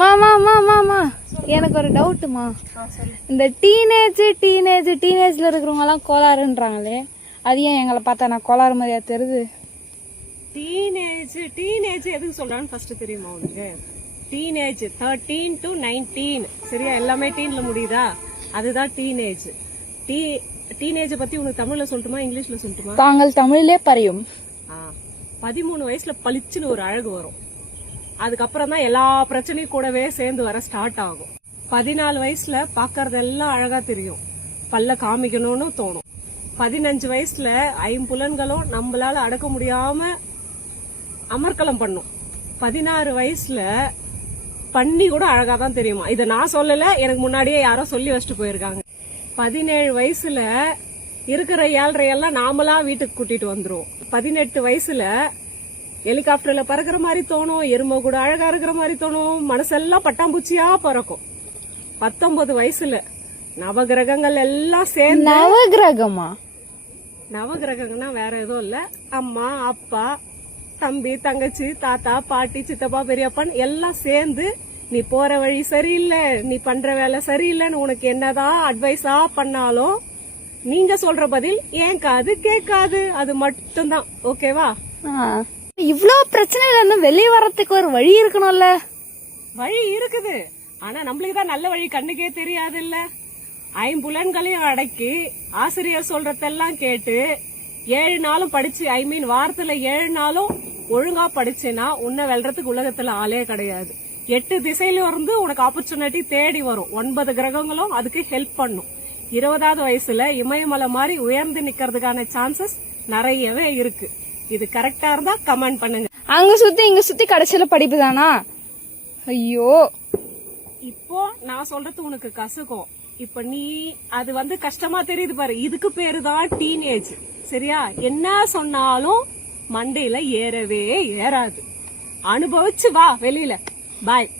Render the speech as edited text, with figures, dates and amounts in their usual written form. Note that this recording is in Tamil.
மாமா மாமா எனக்கு ஒரு டவுட்டுமா. இந்த டீனேஜ்ல இருக்கிறவங்க எல்லாம் கோளாறுன்றாங்களே, அது ஏன் எங்களை பார்த்தா நான் கோளாறு மாதிரியா தெரியுது? டீனேஜ் எதுக்கு சொல்றான்னு ஃபர்ஸ்ட் தெரியுமா உனக்கு? டீனேஜ் 13 to 19, சரியா? எல்லாமே டீன்ல முடியுதா? அதுதான் டீனேஜ். டீனேஜ் பத்தி உனக்கு தமிழ்ல சொல்லட்டுமா இங்கிலீஷ்ல சொல்லட்டுமா? தாங்கள் தமிழிலே பறையும். 13 வயசுல பளிச்சுன்னு ஒரு அழகு வரும். அதுக்கப்புறம் தான் எல்லா பிரச்சனையும் கூடவே சேர்ந்து வர ஸ்டார்ட் ஆகும். 14 வயசுல பாக்கறதெல்லாம் அழகா தெரியும், பல்ல காமிக்கணும்னு தோணும். 15 வயசுல ஐம்புலன்களும் நம்மளால அடக்க முடியாம அமர்க்கலம் பண்ணும். 16 வயசுல பண்ணி கூட அழகா தான் தெரியுமா. இத நான் சொல்லல, எனக்கு முன்னாடியே யாரோ சொல்லி வச்சுட்டு போயிருக்காங்க. 17 வயசுல இருக்கிற ஏழ்றையெல்லாம் நாமளா வீட்டுக்கு கூட்டிட்டு வந்துரும். 18 வயசுல ஹெலிகாப்டர்ல பறக்கிற மாதிரி தோணும், எருமை கூட அழகா இருக்கிற மாதிரி தோணும், மனசெல்லாம் பட்டாம்பூச்சியா பறக்கும். 19 வயசுல நவகிரகங்கள் எல்லாம் சேர்ந்து. நவகிரகமா? நவகிரகம்னா வேற எதுவும் இல்ல, அம்மா அப்பா தம்பி தங்கச்சி தாத்தா பாட்டி சித்தப்பா பெரியப்பான்னு எல்லாம் சேர்ந்து நீ போற வழி சரியில்லை, நீ பண்ற வேலை சரியில்லைன்னு உனக்கு என்னதான் அட்வைஸா பண்ணாலும் நீங்க சொல்ற பதில் ஏன் காது கேட்காது. அது மட்டும்தான். ஓகேவா? இவ்ளோ பிரச்சனைல இருந்து வெளியே வரதுக்கு ஒரு வழி இருக்கணும்ல? வழி இருக்குது, ஆனா நம்மளுக்கு தான் நல்ல வழி கண்ணுக்கே தெரியாது இல்ல. ஐம்புலன்களையும் அடக்கி ஆசிரியர் சொல்றதெல்லாம் கேட்டு 7 நாளும் படிச்சு, வாரத்துல 7 நாளும் ஒழுங்கா படிச்சேன்னா உன்னை வெல்றதுக்கு உலகத்துல ஆளே கிடையாது. 8 திசையில இருந்து உனக்கு ஆப்பர்ச்சுனிட்டி தேடி வரும். 9 கிரகங்களும் அதுக்கு ஹெல்ப் பண்ணும். 20வது வயசுல இமயமலை மாதிரி உயர்ந்து நிக்கிறதுக்கான சான்சஸ் நிறையவே இருக்கு. இது கரெக்டா இருந்தா கமெண்ட் பண்ணுங்க. அங்க சுத்தி இங்க சுத்தி கடைசியில படிப்பு தானா? ஐயோ, இப்போ நான் சொல்றது உனக்கு கசக்கும். இப்ப நீ அது கஷ்டமா தெரியுது பாரு, இதுக்கு பேரு தான் டீனேஜ். சரியா? என்ன சொன்னாலும் மண்டையில ஏறவே ஏறாது. அனுபவிச்சு வா வெளியில. பாய்.